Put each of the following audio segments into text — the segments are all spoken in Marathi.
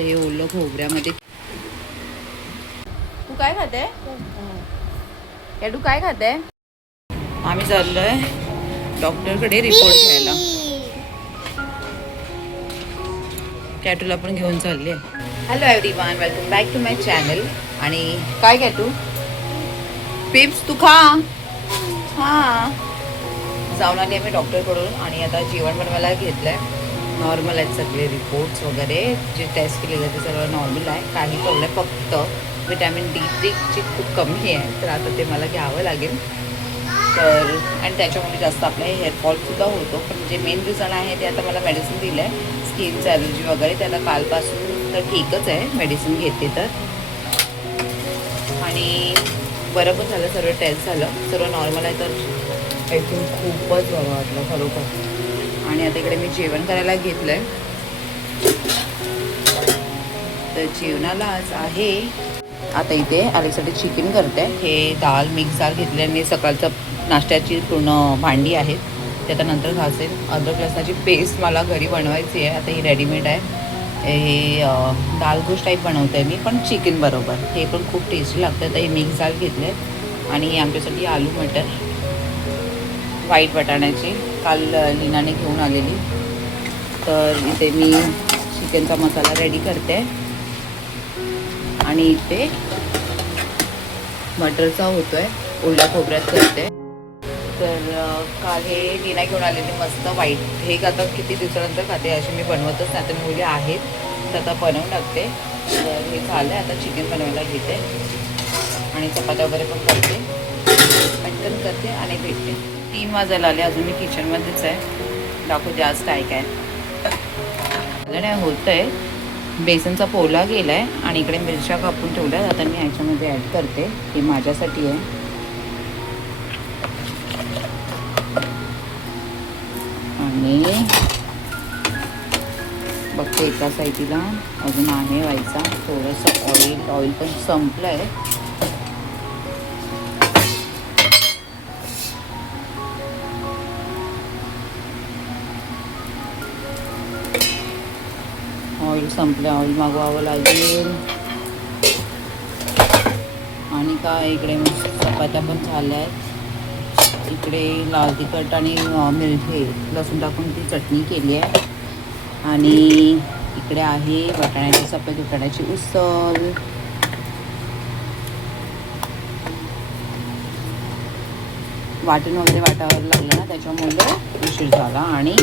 आता हे ओलं खोबऱ्यामध्ये. तू काय खाते? कॅटू काय खाते? आम्ही चाललोय डॉक्टरकडे रिपोर्ट घ्यायला. कॅटूला पण घेऊन चालले. Hello everyone, welcome back to my channel. आणि काय कॅटू? पिप्स तू खा. हां, जाऊन आली आम्ही डॉक्टरकडून आणि आता जेवण बनवायला घेतलंय. नॉर्मल आहेत सगळे रिपोर्ट्स वगैरे, जे टेस्ट केलेलं ते सगळं नॉर्मल आहे. काही प्रॉब्लेम फक्त विटॅमिन D3ची खूप कमी आहे, तर आता ते मला घ्यावं लागेल. तर आणि त्याच्यामुळे जास्त आपला हेअरफॉलसुद्धा होतो. पण जे मेन रिझन आहे ते आता मला मेडिसिन दिलं आहे स्किनचं ॲलर्जी वगैरे, त्याला कालपासून तर ठीकच आहे, मेडिसिन घेते तर. आणि बरं पण झालं, सर्व टेस्ट झालं, सर्व नॉर्मल आहे. तर ऐकून खूपच बरं वाटलं खरोखर. आणि आता इकडे मी जेवण करायला घेतलं आहे. तर जेवणाला आज आहे, आता इथे अलेक्ससाठी चिकन करते. हे दाल मिक्स दाल घेतली आणि सकाळचं नाश्त्याची पूर्ण भांडी आहेत, ते आता नंतर घासेल. अद्रक लसणाची पेस्ट मला घरी बनवायची आहे, आता ही रेडीमेड आहे. हे दाल गोश टाईप बनवते आहे मी, पण चिकन बरोबर. हे पण खूप टेस्टी लागतं. तर हे मिक्स दाल घेतले आणि आमच्यासाठी आलू मटर व्हाईट वाटाण्याची काल लीनाने घेऊन आलेली. तर इथे मी चिकनचा मसाला रेडी करते आणि इथे मटरचा होतो आहे, ओल्या खोबऱ्यात करते. तर काल हे लीना घेऊन आलेली मस्त व्हाईट. हे आता किती दिवसानंतर खाते, अशी मी बनवतच नाही. तर मी मुली आहेत तर आता बनवून टाकते. तर हे झालं, आता चिकन बनवायला घेते आणि चपात्या वगैरे पण करते, पटकन करते आणि भेटते. 3 वाजायला आले, अजून मी किचनमध्येच आहे. दाखवते आज काय काय नाही होतं आहे. बेसनचा पोला गेला आहे आणि इकडे मिरच्या कापून ठेवल्या. आता मी ह्याच्यामध्ये ॲड करते. हे माझ्यासाठी आहे. आणि बघते एका साईडला अजून आहे व्हायचा. थोडंसं ऑइल पण संपलं आहे. ऑइल संपलं, ऑइल मागवावं लागेल. आणि काय इकडे चपात्या पण झाल्या आहेत. इकडे लाल तिखट आणि मिरची लसूण टाकून ती चटणी केली आहे. आणि इकडे आहे वाटाण्याची सफेद वाटाण्याची उसळ. वाटण वगैरे वाटावर लागलं ना, त्याच्यामुळे उशीर झाला. आणि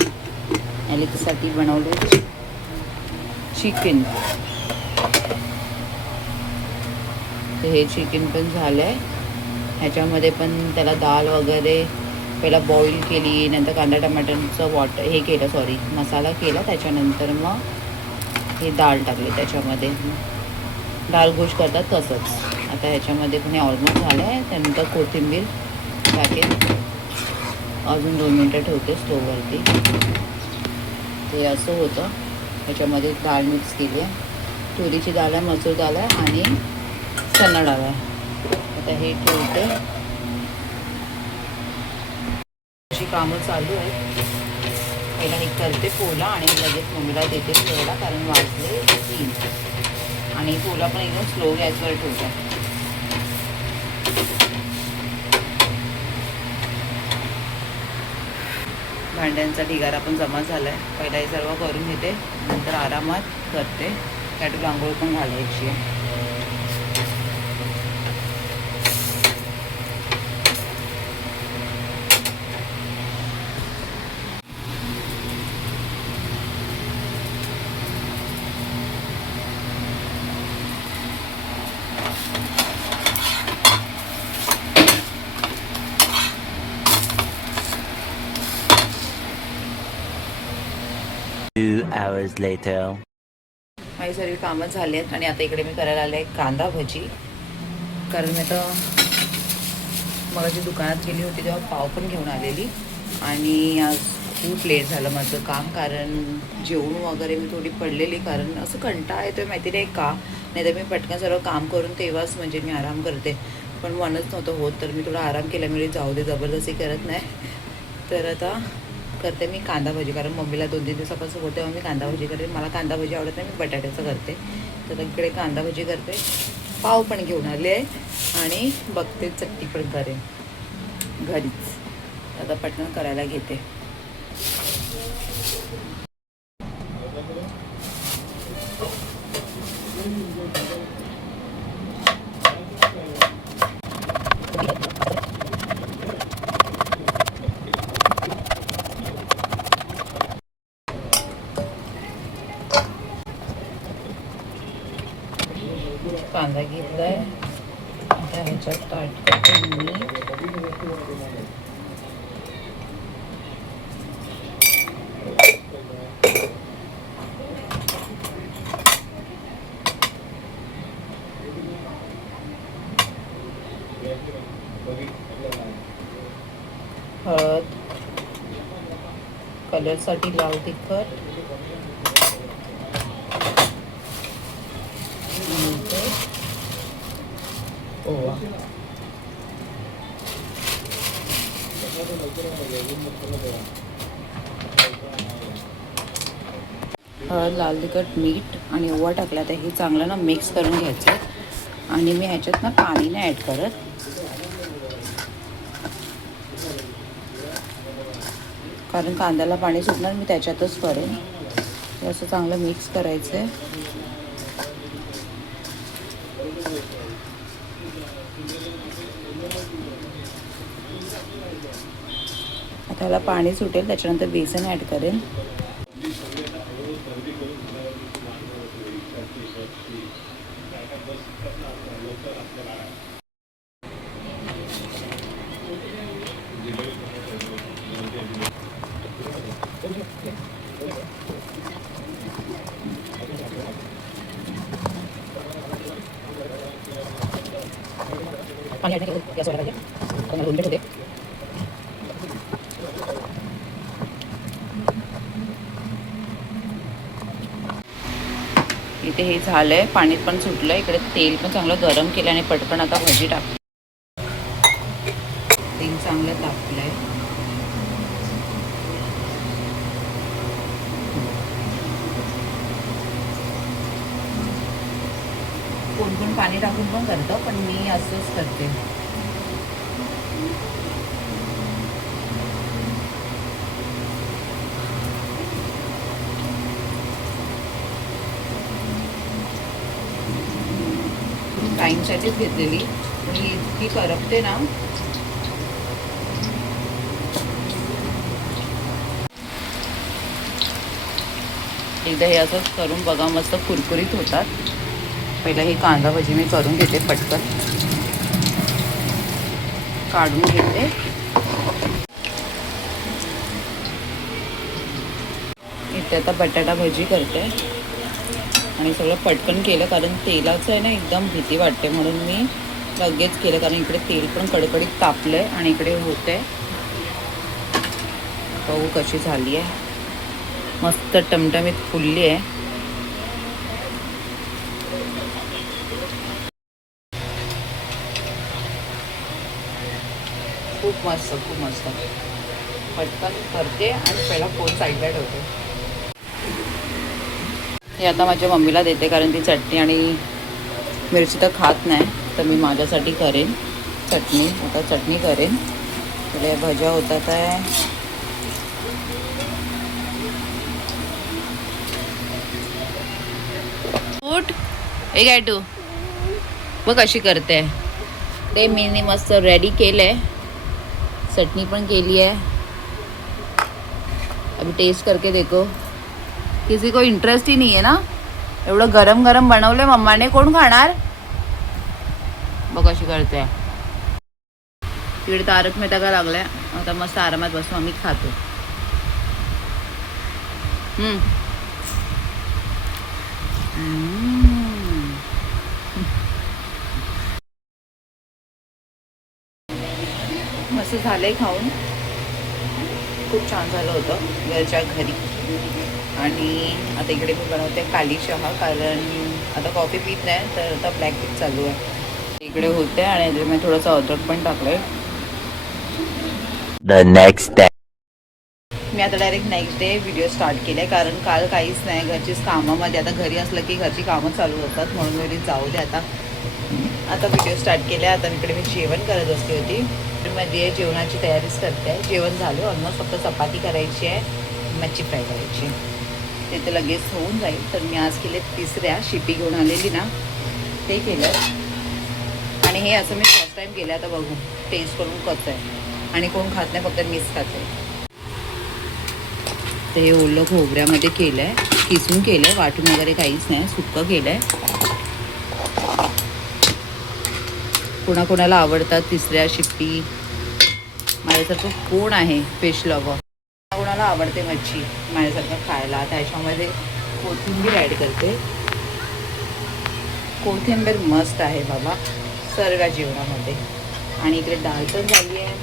ॲलेक्ससाठी बनवले चिकन. तर हे चिकन पण झालं आहे. ह्याच्यामध्ये पण त्याला दाल वगैरे पहिला बॉईल केली, नंतर कांदा टमाटरचं हे केलं, मसाला केला. त्याच्यानंतर मग हे डाळ टाकली त्याच्यामध्ये, डाळ गोश करतात तसंच. आता ह्याच्यामध्ये पण हे ऑलमोस्ट झालं आहे. त्यानंतर कोथिंबीर टाकेल, अजून 2 मिनटं ठेवते स्टोववरती. ते असं होतं. ह्याच्यामध्ये डाळ मिक्स केली आहे, तुरीची डाळ आहे, मसूर डाळ आहे आणि चणा डाळ आहे. आता हे ठेवते. अशी कामं चालू आहेत. पहिला हे करते पोला आणि लगेच मम्मीला देते थोडा, कारण वाजले 3. आणि पोला पण एकदम स्लो गॅसवर ठेवते. भांड्यांचा ढिगारा पण जमा झाला आहे. पहिला हे सर्व करून घेते, नंतर आरामात करते. त्यात आंघोळ पण घालायची आहे. माझी सर्व कामं झाली आहेत आणि आता इकडे मी करायला आले कांदा भजी. कारण मी आता मगाशी दुकानात गेली होती तेव्हा पाव पण घेऊन आलेली. आणि आज खूप लेट झालं माझं काम, कारण जेवण वगैरे मी थोडी पडलेली. कारण असं कंटाळा येतोय माहिती नाही का, नाही तर मी पटकन सर्व काम करून तेव्हाच म्हणजे मी आराम करते. पण मनच नव्हतं होत, तर मी थोडा आराम केला. मी जाऊ दे, जबरदस्ती करत नाही. तर आता करते मी कांदा भजी, कारण मम्मीला 2-3 दिवसापासून होते तेव्हा मी कांदा भजी करते. मला कांदा भजी आवडत नाही, मी बटाट्याचं करते. तर इकडे कांदा भजी करते. पाव पण घेऊन आले आहे आणि बघते चटणी पण करेन घरीच. आता पटकन करायला घेते. कांदा घेतलाय, आता ह्याच्यात टाकते मी हळद, कलरसाठी लाल तिखट, ओवा. हळद, लाल तिखट, मीठ आणि ओवा टाकला. तर हे चांगलं ना मिक्स करून घ्यायचं. आणि मी ह्याच्यात ना पाणी नाही ॲड करत, कारण कांद्याला पाणी सुटणार, मी त्याच्यातच करेन. हे असं चांगलं मिक्स करायचं आहे. त्याला पाणी सुटेल, त्याच्यानंतर बेसन ॲड करेन. पाणी ॲड केलं गॅस वाढवायला पाहिजे, पण 2 मिनिट होते. इथे हे झालंय, पाणी पण सुटलंय. इकडे तेल पण चांगलं गरम केलं आणि पटकन आता भजी टाक. तेल चांगलं तापलंय. कोण कोण पाणी टाकून पण करतं, पण मी असंच करते. टाईमसाठीच घेतलेली, पण ही इतकी करपते ना. एकदा हे असंच करून बघा, मस्त कुरकुरीत होतात. पहिला ही कांदा भजी मी करून घेते, पटकन काढून घेते. इथे आता बटाटा भजी करते आणि सगळं पटकन केलं, कारण तेलाचं आहे ना एकदम भीती वाटते, म्हणून मी लगेच केलं. कारण इकडे तेल पण कडकडीत तापलं आहे आणि इकडे होते. पाहू कशी झाली आहे, मस्त टमटमीत फुलली आहे. खूप मस्त, खूप मस्त. पटकन करते आणि पहिला फोन साईडला ठेवते. हे आता माझ्या मम्मीला देते, कारण ती चटणी आणि मिरची तर खात नाही. तर मी माझ्यासाठी करेन चटणी. आता चटणी करेन. थोड्या भज्या होतात आहे. उठ, एक आहे तू बघ कशी करते. ते मी मस्त रेडी केलंय, चटनी पण केली है. अभी टेस्ट करके देखो. किसी को इंटरेस्ट ही नहीं है ना, एवढं गरम गरम बनवले मम्माने, कोण खाणार. बघ कशी करते. तिकडे तारक मेहता का लागलाय. आता मस्त आरामात बसून आम्ही खातो. मस्त झालंय खाऊन. खूप छान झालं होतं घरच्या घरी. आणि आता इकडे मी बनवते काली चहा, कारण आता कॉफी पीत नाही, तर आता ब्लॅक टी चालू आहे. इकडे होते आणि मी थोडंसं अद्रक पण टाकलंय. The next day. मी आता direct next day video start केला आहे, कारण काल काहीच नाही, घरचीच कामामध्ये. आता घरी असलं की घरची कामं चालू होतात, म्हणून घरी जाऊ दे. आता व्हिडिओ स्टार्ट केला आहे. आता इकडे मी जेवण करत बसली होती. मध्ये जेवणाची तयारीच करते आहे. जेवण झालं ऑलमोस्ट, फक्त चपाती करायची आहे, मच्छी फ्राय करायची. ते तर लगेच होऊन जाईल. तर मी आज केले तिसऱ्या शिपी घेऊन आलेली ना, ते केलं. आणि हे असं मी फर्स्ट टाईम केलं. आता बघू टेस्ट करून कसं आहे. आणि कोण खात नाही, फक्त मीच खाते. ते हे ओलं खोबऱ्यामध्ये केलं आहे, किसून केलं आहे, वाटून वगैरे काहीच नाही, सुक्कं केलं आहे. कोणाकोणाला आवडतात तिसऱ्या शिप्पी. माझ्यासारखं कोण आहे फिश लवर, कोणाला आवडते मच्छी माझ्यासारखं खायला. त्याच्यामध्ये कोथिंबीर ॲड करते. कोथिंबीर मस्त आहे बाबा सर्व जेवणामध्ये. आणि इकडे डाळ पण झाली आहे.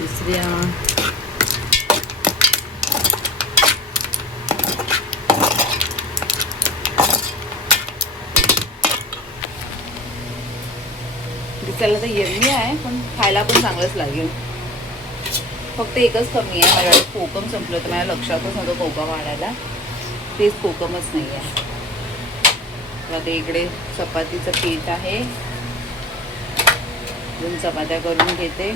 तिसऱ्या दिसायला तर यम्मी आहे, पण खायला पण चांगलंच लागेल. फक्त एकच कमी आहे, माझ्याकडे कोकम संपलं होतं. माझ्या लक्षातच नव्हतं कोकम आणायला, तेच कोकमच नाही आहे. आता इकडे चपातीचं पीठ आहे, 2 चपात्या करून घेते.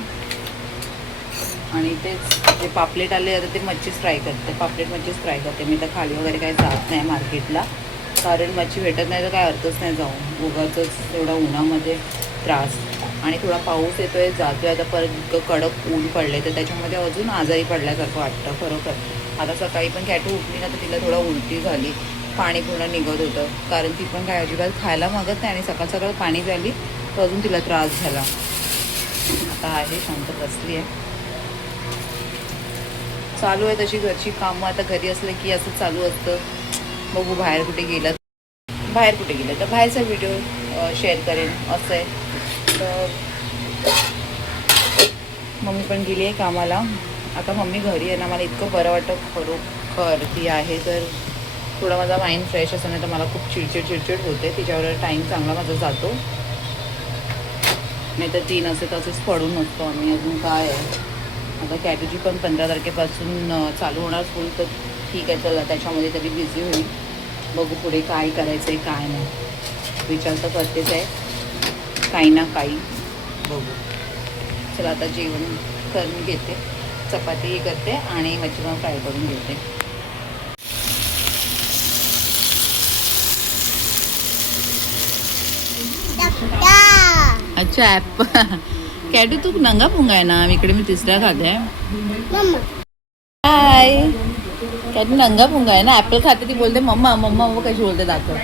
आणि तेच जे पापलेट आले आता ते मच्छीच फ्राय करते, पापलेट मच्छीच फ्राय करते. मी तर खाली वगैरे काही जात नाही मार्केटला, कारण मच्छी भेटत नाही तर काय अर्थच नाही जाऊन, उगाचच एवढा उन्हामध्ये त्रास. आणि थोडा पाऊस येतो आहे, जातो आहे. आता परत कडक ऊन पडले, तर त्याच्यामध्ये अजून आजारी पडल्यासारखं वाटतं खरोखर. आता सकाळी पण कॅटू उठली ना, तर तिला थोडा उलटी झाली, पाणी पूर्ण निघत होतं, कारण ती पण काय अजिबात खायला मागत नाही. आणि सकाळ सकाळ पाणी झाली तर अजून तिला त्रास झाला. आता आहे शांत बसली आहे. चालू आहे तशी घरची कामं. आता घरी असलं की असं चालू असतं. बघू बाहेर कुठे गेलं तर बाहेरचा व्हिडिओ शेअर करेन, असं आहे. तर मम्मी पण गेली आहे कामाला. आता मम्मी घरी आहे ना, मला इतकं बरं वाटतं खरोखर. ती आहे तर थोडा माझा माइंड फ्रेश असं, नाही तर मला खूप चिडचिड होते. तिच्यावर टाईम चांगला माझा जातो. नाही तर 3 असे तसेच पडून नसतो आम्ही. अजून काय आहे, आता कॅटूची पण 15 तारखेपासून चालू होणार स्कूल, तर ठीक आहे, चला त्याच्यामध्ये तरी बिझी होईल. बघू पुढे काय करायचं आहे काय नाही, विचार तर करतेच आहे काही ना काही. बघू. चला आता जेवण करून घेते, चपाती करते आणि मच्छी पण फ्राय करून घेते. अच्छा ॲप कॅटू तू नंगा पुंगा आहे ना, इकडे मी तिसऱ्या खाते. हाय कॅटू नंगा पुंगा आहे ना, ॲपल खाते. ती बोलते मम्मा मम्मा मम्मा कशी बोलते दाखव.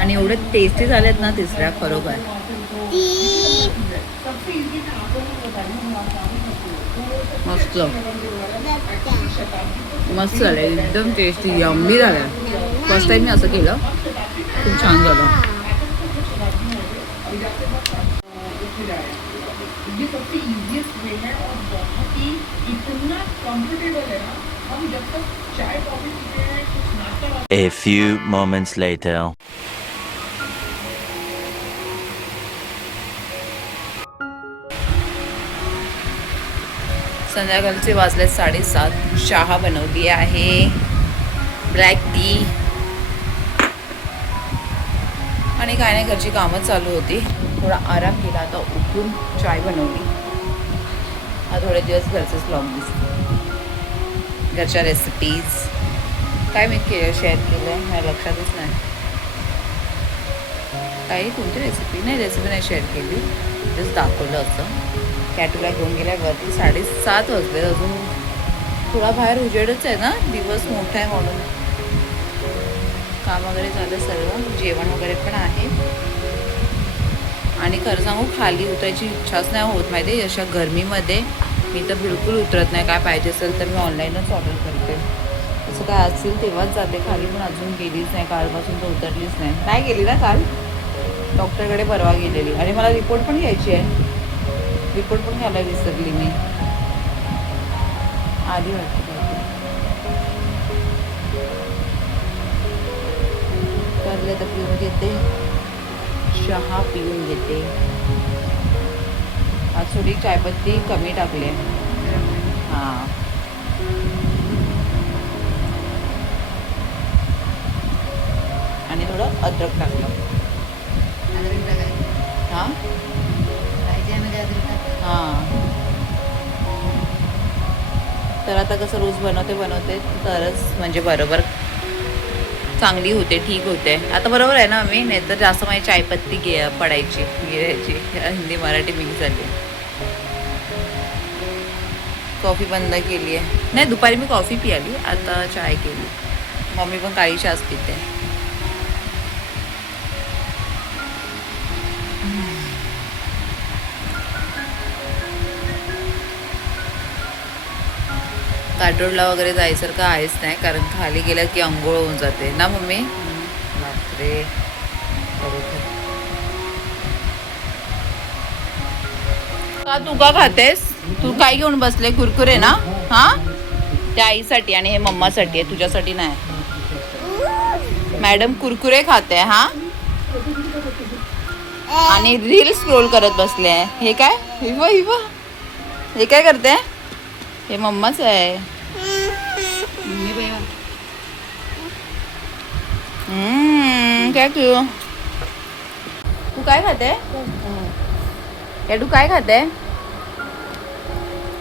आणि एवढे टेस्टी झालेत ना तिसऱ्या खरोखर. मस्त मस्त झालं, एकदम टेस्टी यम्मी झालं. फर्स्ट टाइम मी असं केलं, खूप छान झालं. ये सबसे इजीएस्ट वे है और बहुत ही इतना कंफर्टेबल है ना. हम जब तक चाय कॉफी पीते हैं कुछ नाश्ता. A few moments later. संध्याकाळचे वाजले 7:30. चहा बनवली आहे, ब्लॅक टी. आणि काय नाही, घरची कामं चालू होती. थोडा आराम केला, आता उठून चाय बनवली. हा थोडे दिवस घरचंच ब्लॉग दिसतो, घरच्या रेसिपीज काय मी शेअर केलं आहे मला लक्षातच नाही. काही तुमची रेसिपी नाही शेअर केली, जस्ट दाखवलं असं. कॅटूला घेऊन गेल्यावरती 7:30 वाजले. अजून थोडा बाहेर उजेडच आहे ना, दिवस मोठा आहे म्हणून. काम वगैरे झालं सर्व, जेवण वगैरे पण आहे. आणि खरं सांगू खाली उतरायची इच्छाच नाही होत माहिती आहे. अशा गरमीमध्ये मी तर बिलकुल उतरत नाही. काय पाहिजे असेल तर मी ऑनलाईनच ऑर्डर करते. असं काय असेल तेव्हाच जाते खाली, पण अजून गेलीच नाही. कालपासून तर उतरलीच नाही गेली ना. काल डॉक्टरकडे परवा गेलेली आणि मला रिपोर्ट पण घ्यायची आहे. रिपोर्ट पण घ्यायला विसरली मी. आधी वाटतं करले तर पिऊन घेते, चहा पिऊन घेते. आज थोडी चायपत्ती कमी टाकली आहे. हां आणि थोडं अद्रक टाकलं. हां हां तर आता कसं रोज बनवते तरच म्हणजे बरोबर चांगली होते, ठीक होते. आता बरोबर आहे ना मी, नाही तर जास्त माझी चायपत्ती पडायची गिरायची. हिंदी मराठी मिक्स झाली. कॉफी बंद केली आहे. नाही दुपारी मी कॉफी पियाली, आता चाय केली. मम्मी पण काळी चहाच पिते. काटोडला वगैरे जायसारखं आहेच नाही, कारण खाली गेलं की अंघोळ होऊन जाते ना मम्मी. बापरे का तू का खातेस? तू काय घेऊन बसले? कुरकुरे ना? हा त्या आईसाठी आणि हे मम्मासाठी आहे, तुझ्यासाठी नाही. मॅडम कुरकुरे खाते हा, आणि रील स्क्रोल करत बसले. हे काय हिवा हिवा, हे काय करते? हे मम्माच आहे. काय तू काय खाते? तू काय खाते?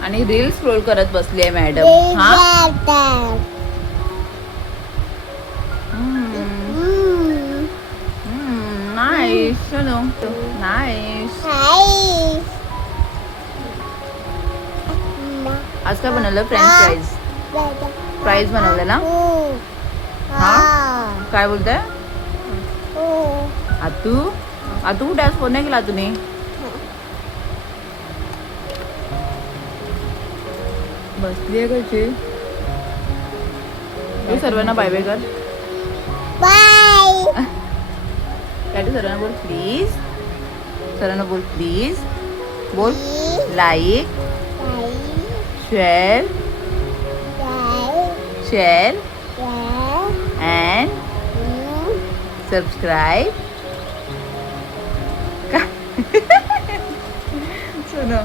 आणि रील स्क्रोल करत बसली आहे मॅडम. हा नाईस, चलो नाईस. आज काय बनवलं? फ्रेंच फ्राईज बनवलं ना? हा काय बोलताय? आतू आतू कुठे आज? फोन नाही केला तुम्ही? बसली आहे कशी? तू सर्वांना बाय बाय कर. बाय. काय तू सर्वांना बोल प्लीज. सर्वांना बोल प्लीज. बोल लाईक शेअर and subscribe. सुनो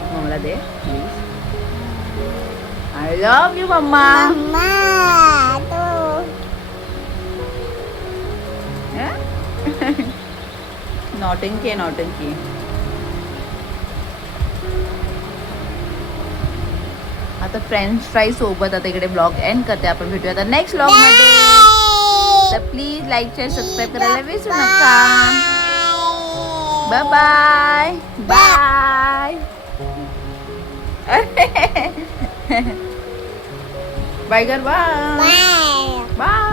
मम्माला दे प्लीज. I love you मम्मा. नौटंकी आहे नौटंकी. आता फ्रेंच फ्राई सोबत आता इकडे ब्लॉग एंड करते. आपण भेटूया आता नेक्स्ट ब्लॉग मध्ये. तर प्लीज लाईक शेअर सबस्क्राईब करायला विसरू नका. Bye bye bye. बाय कर. Bye bye.